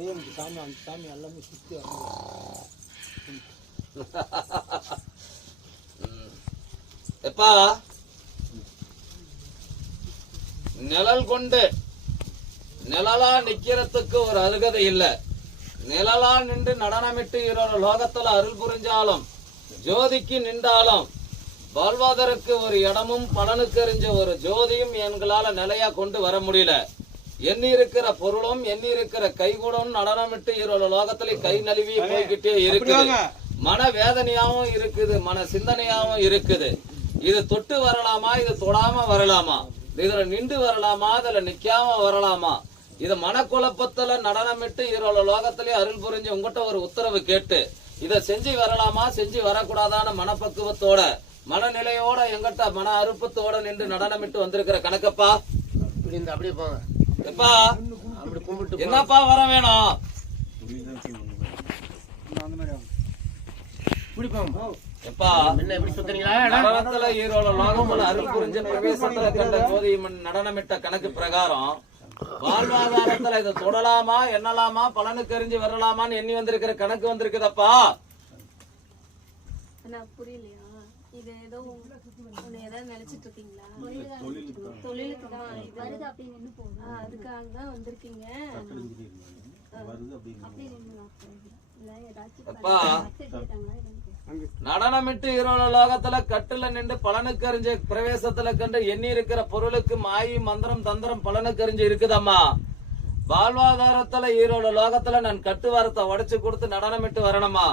அப்படியே எனக்கு சாமி அந்த சாமி எல்லாமே சுத்தி எப்பா நிழல் கொண்டு நிழலா நிக்கிறதுக்கு ஒரு அருகதை இல்ல. நிழலா நின்று நடனமிட்டு இரவு லோகத்துல அருள் புரிஞ்சாலும் ஜோதிக்கு நின்றாலும் வாழ்வாதாரக்கு ஒரு இடமும் பலனுக்கு அறிஞ்ச ஒரு ஜோதியும் எங்களால நிலையா கொண்டு வர முடியல. எண்ணி இருக்கிற பொருளும் எண்ணி இருக்கிற கைகூடும் நடனமிட்டு இரவு லோகத்துல கை நழுவி போய்கிட்டே இருக்குது. மன வேதனையாவும் இருக்குது, மன சிந்தனையாவும் இருக்குது. இது தொட்டு வரலாமா, இது தொடாம வரலாமா, இதுல நின்று வரலாமா, இதுல நிக்காம வரலாமா, இது மனக்குழப்பத்துல நடனமிட்டு இரவு லோகத்திலே அருள் புரிஞ்சு உங்ககிட்ட ஒரு உத்தரவு கேட்டு இத செஞ்சு வரலாமா, செஞ்சு வரக்கூடாதான மனப்பக்குவத்தோட மனநிலையோட எங்கிட்ட மன அருப்பத்தோட நின்று நடனமிட்டு வந்திருக்கிற கணக்கப்பா. அப்படியே போங்க எப்பா அப்படி கும்பிட்டு என்னப்பா வர வேணும். எப்பா நடனத்துல ஈரோட லோகமுல அருள் புரிஞ்ச பிரவேசத்துல கண்ட ஜோதியம்மன் நடனமிட்ட கணக்கு பிரகாரம் வாழ்வாதாரத்துல இதை தொடலாமா, எண்ணலாமா, பலனுக்கு அறிஞ்சு வரலாமான்னு எண்ணி வந்திருக்கிற கணக்கு வந்திருக்குதப்பா. புரியலையா? இது ஏதோ ஏதாவது நினைச்சிட்டு இருக்கீங்களா? தொழிலுக்கு தான் வருது அப்படின்னு அதுக்காக தான் வந்திருக்கீங்க. அப்பா நடனமிட்டு இரவு லோகத்துல கட்டுல நின்று பலனுக்கு அறிஞ்ச பிரவேசத்துல கண்டு எண்ணி இருக்கிற பொருளுக்கு மாயி மந்திரம் தந்திரம் பலனுக்கு அறிஞ்சு இருக்குதம்மா. வாழ்வாதாரத்துல ஈரோடு லோகத்துல நான் கட்டு வாரத்தை உடைச்சு கொடுத்து நடனமிட்டு வரணுமா.